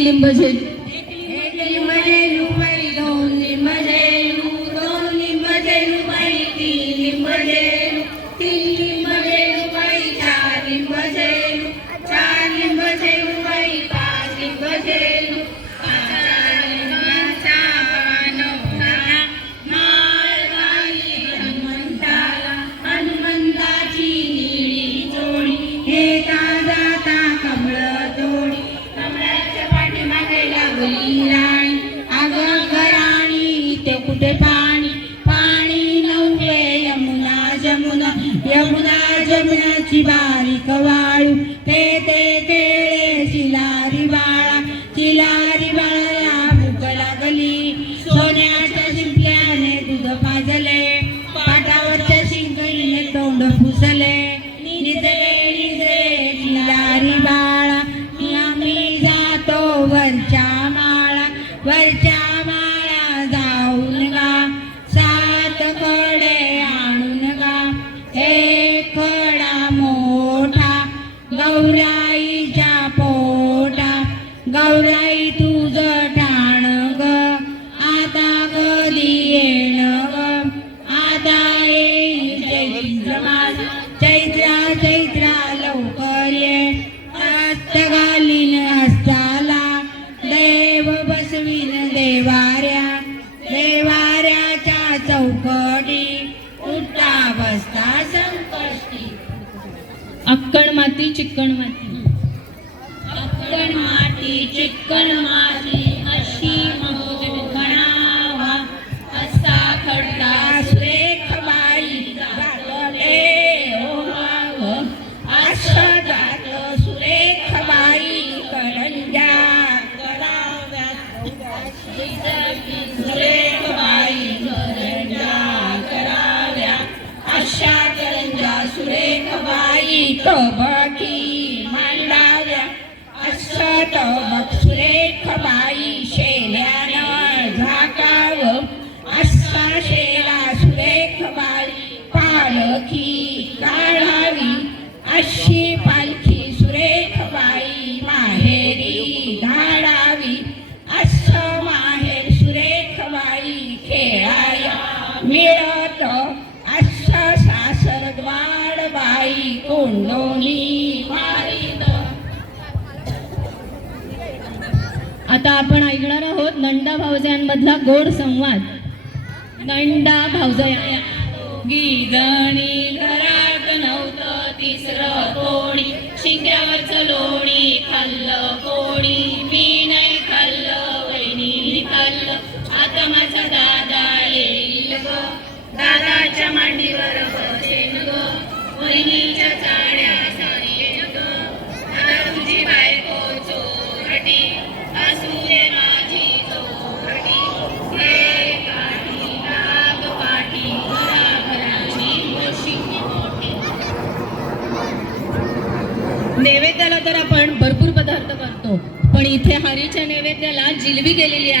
लिंब झेलू एक लिंब झेलू बाई, दोन लिंब झेलू, दोन लिंब झेलू बाई, तीन लिंब झेलू, तीन लिंब झेलू बाई, चार लिंब झेलू, चार लिंब झेलू बाई, पाच लिंब झेलू, पाचा लिंबाचा नवरा माळ घाली हनुमंताला, हनुमंताची निळी जोडी, हे जाता कमळ तोडी, कमळाच्या पाठीमागे लागली राणी, अगं घराणी ते कुठे पाणी, पाणी नव्हे यमुना जमुना, यमुना जमुनाची बारीक वाळू, ते खेळे चिलारी बाळा, चिलारी बाळाला भूक लागली, सोन्याच्या शिंपल्याने दूध पाजले, पाटावरच्या शिंकणीने तोंड पुसले, निजले निजले चिलारी बाळा, आम्ही जातो वरच्या माळा, वरच्या माळा जाऊन गा, सात कडे आणून गा, एक खडा मोठा गौराईच्या पोटा, गौराई तुझं ठाण ग, आता कधी येण ग, आता येईल चैत्र मास, चैत्रा चैत्रा लवकर ये, हात घालीन हस्ताला, देव बसवीन देवाऱ्या, देवाऱ्याच्या चौकटी, उठता बसता संकष्टी, अक्कण माती चिक्कण माती, अक्कण माती चिक्कण माती, अशी मग म्हणावा, असा खडका सुरेख बाई, जातले ओवाव, असं जात सुरेख बाई, करंजा कराव्या, सुरेख बाई करंजा कराव्या, अशा करंजा सुरेख बाई तबकी मांडाव्या, असं तबक सुरेख बाई शेल्यानं झाकावं, असा शेला सुरेख बाई पालखी काढावी, अशी पालखी सुरेख बाई माहेरी धाडावी, असं माहेर सुरेख बाई खेळाया मिळत, असं सासरद्वार बाई कोंडोनी मारीत. आता आपण ऐकणार आहोत नंदा भावजयांमधला गोड संवाद. नंदा भावजया. गिजणी घरात नव्हतं तिसरं कोणी, शिंक्यावरचं लोणी खाल्लं कोणी, मी नाही खाल्लं वहिनी खाल्लं, आता माझा दादा येईल ग, दादाच्या मांडीवर बसेन ग, वहिनीच्या चाड्या सारेन ग, आता तुझी बायको चोरटी, असू दे माझी चोरटी, हे काठी नाग काठी, घराघराची मोशी मोठी. नैवेद्याला तर आपण भरपूर पदार्थ करतो, पण इथे हरीच्या नैवेद्याला जिलबी केलेली आहे.